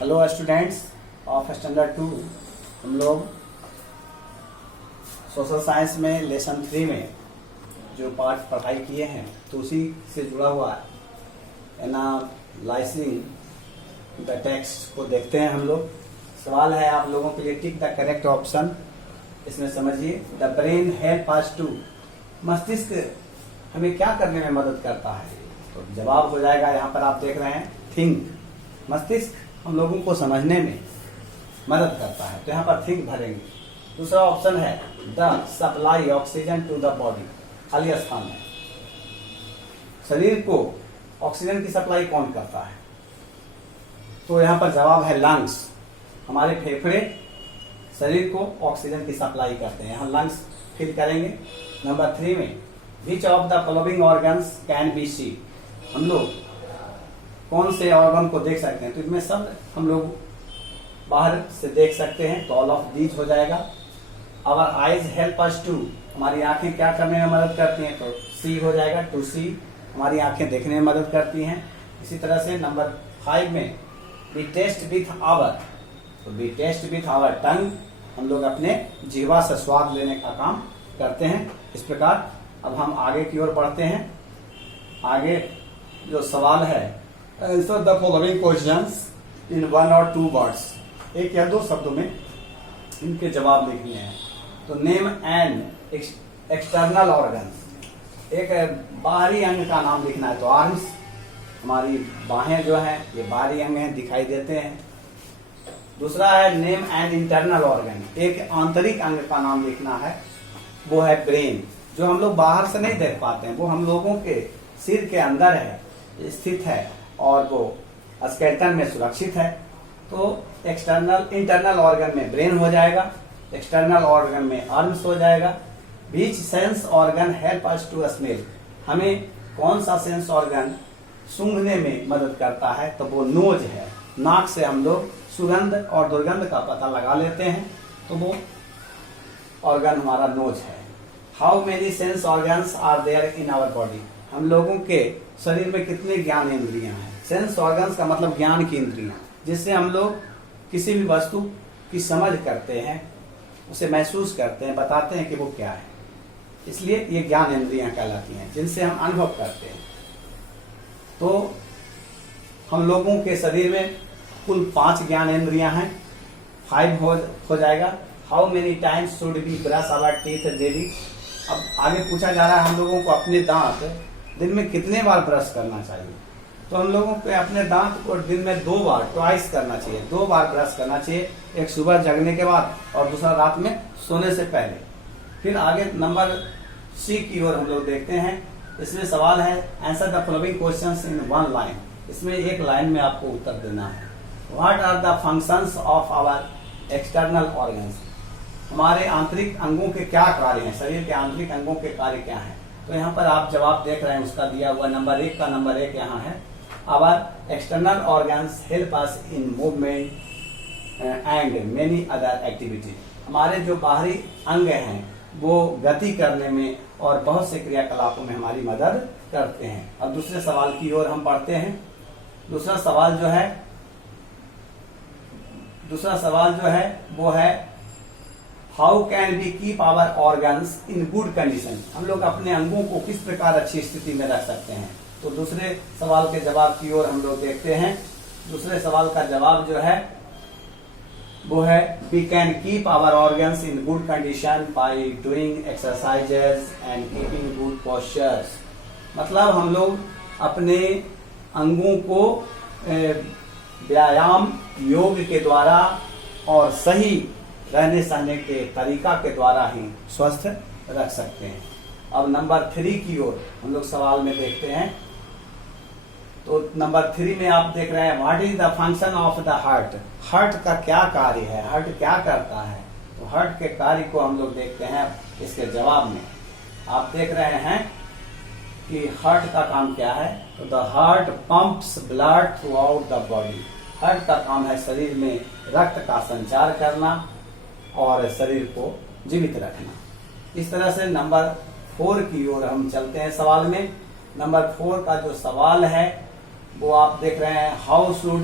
Hello students of standard 2। हम लोग social science में लेसन 3 में जो पाठ पढ़ाई किए हैं तो उसी से जुड़ा हुआ एनालाइजिंग द टेक्स्ट को देखते हैं हम लोग। सवाल है आप लोगों के लिए, टिक द करेक्ट ऑप्शन। इसमें समझिए, the brain help us to, मस्तिष्क हमें क्या करने में मदद करता है। तो जवाब हो जाएगा, यहाँ पर आप देख रहे हैं, थिंक। मस्तिष्क हम लोगों को समझने में मदद करता है, तो यहाँ पर थिंक भरेंगे। दूसरा ऑप्शन है the supply oxygen to the body, खाली स्थान है। शरीर को ऑक्सीजन की सप्लाई कौन करता है? तो यहाँ पर जवाब है लंग्स। हमारे फेफड़े शरीर को ऑक्सीजन की सप्लाई करते हैं, यहाँ लंग्स फिल करेंगे। नंबर 3 में, which of the following organs can be see, हम लोग कौन से ऑर्गन को देख सकते हैं? तो इसमें सब हम लोग बाहर से देख सकते हैं, तो ऑल ऑफ दीज हो जाएगा। Our eyes help us to, हमारी आंखें क्या करने में मदद करती हैं? तो सी हो जाएगा, टू सी, हमारी आंखें देखने में मदद करती हैं। इसी तरह से नंबर 5 में, बी टेस्ट विथ आवर, तो be taste with our tongue, हम लोग अपने जीवा से स्वाद लेने का काम करते हैं। इस प्रकार अब हम आगे की ओर बढ़ते हैं। आगे जो सवाल है, answer the following questions in 1 और 2 वर्ड्स, 1 या 2 शब्दों में इनके जवाब लिखने हैं। तो नेम एंड एक्सटर्नल ऑर्गन्स, एक बाहरी अंग का नाम लिखना है। तो आर्म्स, हमारी बाहें जो हैं ये बाहरी अंग हैं, दिखाई देते हैं। दूसरा है नेम एंड इंटरनल ऑर्गन, एक आंतरिक अंग का नाम लिखना है, वो है ब्रेन, जो हम लोग बाहर से नहीं देख पाते हैं, वो हम लोगों के सिर के अंदर है, स्थित है और वो स्केलेटन में सुरक्षित है। तो इंटरनल ऑर्गन में ब्रेन हो जाएगा, एक्सटर्नल ऑर्गन में आर्म्स हो जाएगा। Which sense organ help us to smell, हमें कौन सा सेंस ऑर्गन सूंघने में मदद करता है? तो वो नोज है, नाक से हम लोग सुगंध और दुर्गंध का पता लगा लेते हैं, तो वो ऑर्गन हमारा नोज है। How many sense organs are there in our body, हम लोगों के शरीर में कितने ज्ञान इंद्रियां हैं? सेंस ऑर्गन्स का मतलब ज्ञान की इंद्रियां, जिससे हम लोग किसी भी वस्तु की समझ करते हैं, उसे महसूस करते हैं, बताते हैं कि वो क्या है। इसलिए ये ज्ञान इंद्रियां कहलाती हैं, जिनसे हम अनुभव करते हैं। तो हम लोगों के शरीर में कुल 5 ज्ञान इंद्रियां हैं, 5 हो जाएगा। How many times should be brush our teeth daily, अब आगे पूछा जा रहा है हम लोगों को अपने दांत दिन में कितने बार ब्रश करना चाहिए? तो हम लोगों को अपने दांत को दिन में 2 बार, ट्वाइस करना चाहिए, 2 बार ब्रश करना चाहिए, एक सुबह जगने के बाद और दूसरा रात में सोने से पहले। फिर आगे नंबर सी की ओर हम लोग देखते हैं। इसमें सवाल है, answer the following questions in 1 line, इसमें एक लाइन में आपको उत्तर देना है। What are the functions of our external organs, हमारे आंतरिक अंगों के क्या कार्य हैं? शरीर के आंतरिक अंगों के कार्य क्या हैं? तो यहाँ पर आप जवाब देख रहे हैं, उसका दिया हुआ नंबर 1 का नंबर 1 यहाँ है। Our external organs help us in movement and many other activity, हमारे जो बाहरी अंग हैं वो गति करने में और बहुत से क्रियाकलापों में हमारी मदद करते हैं। अब दूसरे सवाल की ओर हम बढ़ते हैं। दूसरा सवाल जो है वो है, how can we keep our organs in good condition, हम लोग अपने अंगों को किस प्रकार अच्छी स्थिति में रख सकते हैं? तो दूसरे सवाल के जवाब की ओर हम लोग देखते हैं। दूसरे सवाल का जवाब जो है वो है, we can keep our organs in good condition by doing exercises and keeping good postures, मतलब हम लोग अपने अंगों को व्यायाम, योग के द्वारा और सही रहने सहने के तरीका के द्वारा ही स्वस्थ रख सकते हैं। अब नंबर 3 की ओर हम लोग सवाल में देखते हैं। तो नंबर 3 में आप देख रहे हैं, what is the function of the heart, heart का क्या कार्य है, हार्ट क्या करता है? तो हार्ट के कार्य को हम लोग देखते हैं इसके जवाब में। आप देख रहे हैं कि हार्ट का काम क्या है? तो the heart pumps blood through out the body, heart का काम है शरीर में रक्त का संचार करना और शरीर को जीवित रखना। इस तरह से नंबर 4 की ओर हम चलते हैं सवाल में। नंबर 4 का जो सवाल है वो आप देख रहे हैं, how should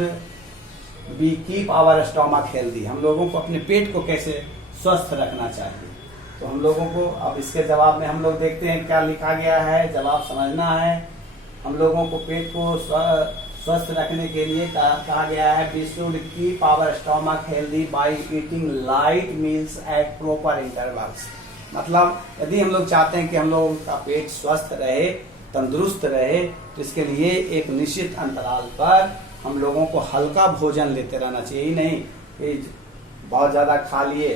we keep our stomach healthy, हम लोगों को अपने पेट को कैसे स्वस्थ रखना चाहिए। तो हम लोगों को अब इसके जवाब में हम लोग देखते हैं क्या लिखा गया है, जवाब समझना है। हम लोगों को पेट को स्वस्थ रखने के लिए कहा गया है we should keep our stomach healthy by eating light meals at proper intervals. मतलब यदि हम लोग चाहते हैं कि हम लोगों का पेट स्वस्थ रहे, तंदुरुस्त रहे, तो इसके लिए एक निश्चित अंतराल पर हम लोगों को हल्का भोजन लेते रहना चाहिए। ही नहीं कि बहुत ज़्यादा खा लिए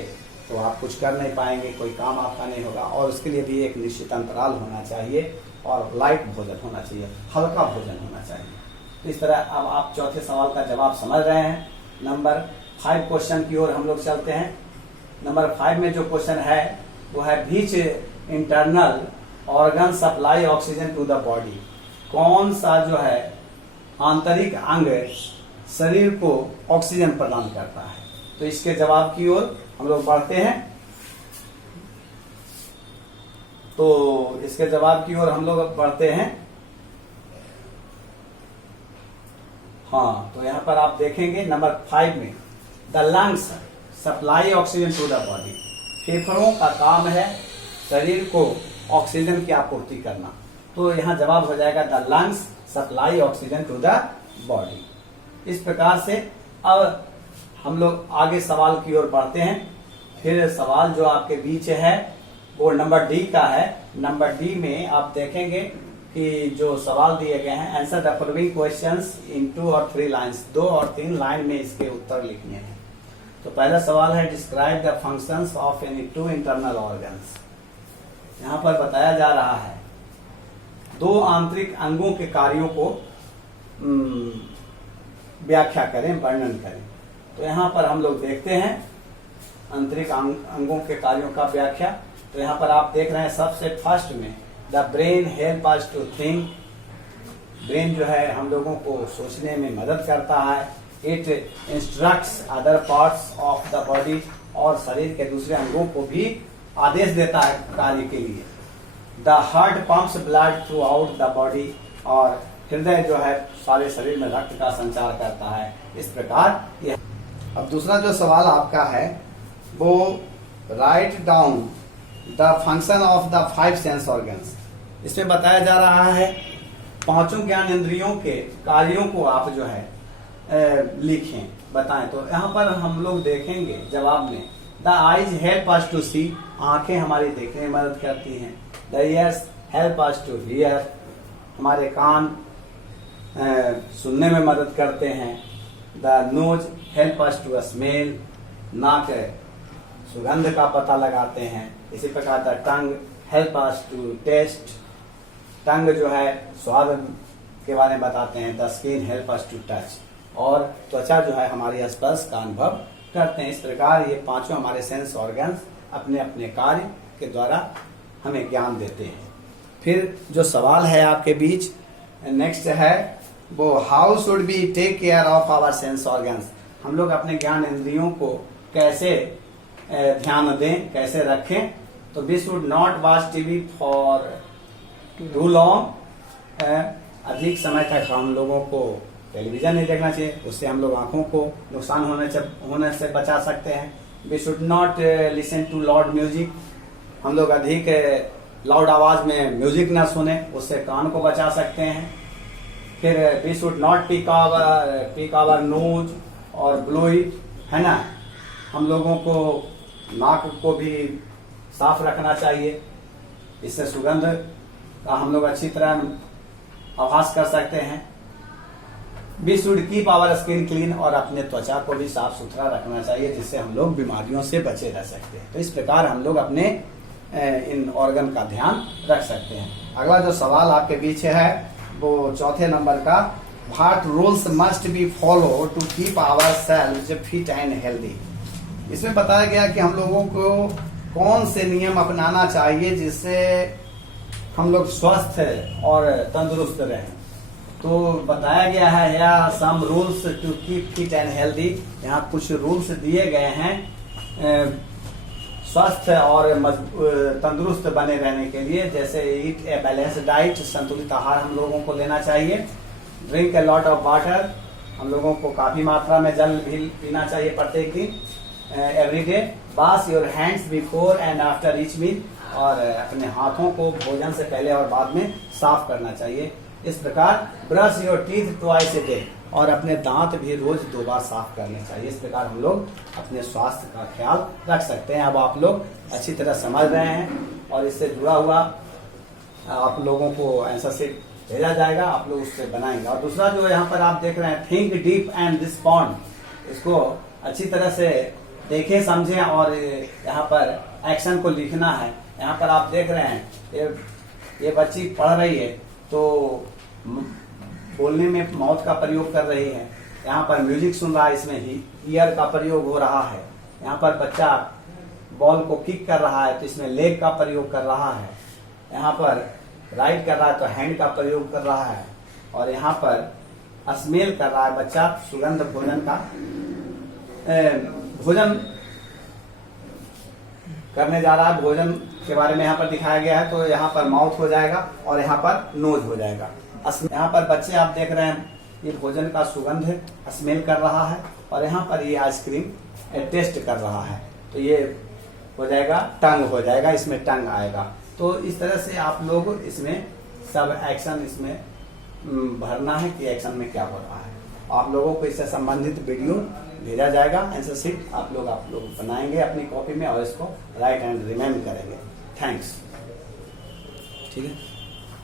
तो आप कुछ कर नहीं पाएंगे, कोई काम आपका नहीं होगा। और उसके लिए भी एक निश्चित अंतराल होना चाहिए और लाइट भोजन होना चाहिए, हल्का भोजन होना चाहिए। तो इस तरह अब आप चौथे सवाल का जवाब समझ रहे हैं। नंबर 5 क्वेश्चन की ओर हम लोग चलते हैं। नंबर 5 में जो क्वेश्चन है वो है which internal organ supply oxygen to the body. कौन सा जो है आंतरिक अंग शरीर को ऑक्सीजन प्रदान करता है। तो इसके जवाब की ओर हम लोग बढ़ते हैं। तो इसके जवाब की ओर हम लोग बढ़ते हैं। हाँ, तो यहां पर आप देखेंगे नंबर 5 में the lungs supply oxygen to the body. फेफड़ों का काम है शरीर को ऑक्सीजन की आपूर्ति करना। तो यहाँ जवाब हो जाएगा the lungs supply oxygen to the body. इस प्रकार से अब हम लोग आगे सवाल की ओर बढ़ते हैं। फिर सवाल जो आपके बीच है वो नंबर डी का है। नंबर डी में आप देखेंगे कि जो सवाल दिए गए हैं आंसर द फॉलोइंग क्वेश्चंस इन 2 और 3 लाइन्स। 2 और 3 लाइन में इसके उत्तर लिखने हैं। तो पहला सवाल है describe the functions of any 2 internal organs. यहाँ पर बताया जा रहा है 2 आंतरिक अंगों के कार्यों को व्याख्या करें, वर्णन करें। तो यहाँ पर हम लोग देखते हैं आंतरिक अंगों के कार्यों का व्याख्या। तो यहाँ पर आप देख रहे हैं सबसे फर्स्ट में the brain help us to think. Brain जो है हम लोगों को सोचने में मदद करता है। It instructs other parts of the body, और शरीर के दूसरे अंगों को भी आदेश देता है कार्य के लिए। The heart pumps blood through out the body, और हृदय जो है सारे शरीर में रक्त का संचार करता है। इस प्रकार ये। अब दूसरा जो सवाल आपका है वो write down the function of the 5 sense organs. इसमें बताया जा रहा है 5 ज्ञान इंद्रियों के कार्यों को आप जो है लिखें, बताएं। तो यहाँ पर हम लोग देखेंगे जवाब में the eyes help us to see, आंखें हमारी देखने में मदद करती हैं। The ears help us to hear, हमारे कान सुनने में मदद करते हैं। The nose help us to smell, नाक सुगंध का पता लगाते हैं। इसी प्रकार the tongue help us to taste, tongue जो है स्वाद के बारे में बताते हैं। The skin help us to touch, और त्वचा जो है हमारी स्पर्श का अनुभव करते हैं। इस प्रकार ये 5 हमारे सेंस ऑर्गन्स अपने अपने कार्य के द्वारा हमें ज्ञान देते हैं। फिर जो सवाल है आपके बीच नेक्स्ट है वो how should be take care of our sense organs. हम लोग अपने ज्ञान इंद्रियों को कैसे ध्यान दें, कैसे रखें। तो we should not watch TV for too long. अधिक समय तक हम लोगों को टेलीविजन नहीं देखना चाहिए, उससे हम लोग आंखों को नुकसान होने से बचा सकते हैं। We should not listen to loud music, हम लोग अधिक लाउड आवाज में म्यूजिक ना सुने, उससे कान को बचा सकते हैं। फिर we should not pick our nose or blow it, है ना। हम लोगों को नाक को भी साफ रखना चाहिए, इससे सुगंध का हम लोग अच्छी तरह आभास कर सकते हैं। We should keep our skin clean, और अपने त्वचा को भी साफ सुथरा रखना चाहिए जिससे हम लोग बीमारियों से बचे रह सकते हैं। तो इस प्रकार हम लोग अपने इन ऑर्गन का ध्यान रख सकते हैं। अगला जो सवाल आपके पीछे है वो चौथे नंबर का what rules must be follow to keep our self fit and healthy. इसमें बताया गया कि हम लोगों को कौन से नियम अपनाना चाहिए जिससे हम लोग स्वस्थ और तंदुरुस्त रहें। तो बताया गया है या some rules to keep fit and healthy. यहाँ कुछ रूल्स दिए गए हैं स्वस्थ और तंदुरुस्त बने रहने के लिए, जैसे ईट ए बैलेंस डाइट, संतुलित आहार हम लोगों को लेना चाहिए। Drink a lot of water, हम लोगों को काफी मात्रा में जल भी पीना चाहिए प्रत्येक दिन everyday. Wash your hands before and after each meal, और अपने हाथों को भोजन से पहले और बाद में साफ करना चाहिए। इस प्रकार brush your teeth twice a day, और अपने दांत भी रोज 2 बार साफ करने चाहिए। इस प्रकार हम लोग अपने स्वास्थ्य का ख्याल रख सकते हैं। अब आप लोग अच्छी तरह समझ रहे हैं और इससे जुड़ा हुआ आप लोगों को आंसर शीट भेजा जाएगा, आप लोग उससे बनाएंगे। और दूसरा जो यहाँ पर आप देख रहे हैं, थिंक डीप एंड रिस्पॉन्ड, इसको अच्छी तरह से देखें समझें और यहाँ पर एक्शन को लिखना है। यहाँ पर आप देख रहे हैं ये बच्ची पढ़ रही है तो बोलने में माउथ का प्रयोग कर रही है। यहाँ पर म्यूजिक सुन रहा है, इसमें ईयर का प्रयोग हो रहा है। यहाँ पर बच्चा बॉल को किक कर रहा है तो इसमें लेग का प्रयोग कर रहा है। यहाँ पर राइट कर रहा है तो हैंड का प्रयोग कर रहा है। और यहाँ पर स्मेल कर रहा है बच्चा, सुगंध भोजन का भोजन करने जा रहा है, भोजन के बारे में यहाँ पर दिखाया गया है। तो यहाँ पर माउथ हो जाएगा और यहाँ पर नोज हो जाएगा। यहाँ पर बच्चे आप देख रहे हैं ये भोजन का सुगंध स्मेल कर रहा है, और यहाँ पर ये आइसक्रीम टेस्ट कर रहा है तो ये हो जाएगा टंग हो जाएगा, इसमें टंग आएगा। तो इस तरह से आप लोग इसमें सब एक्शन इसमें भरना है कि एक्शन में क्या हो रहा है। आप लोगों को इससे संबंधित वीडियो भेजा जाएगा, आंसर शीट आप लोग बनाएंगे अपनी कॉपी में और इसको राइट एंड रिमेम्बर करेंगे। थैंक्स। ठीक है।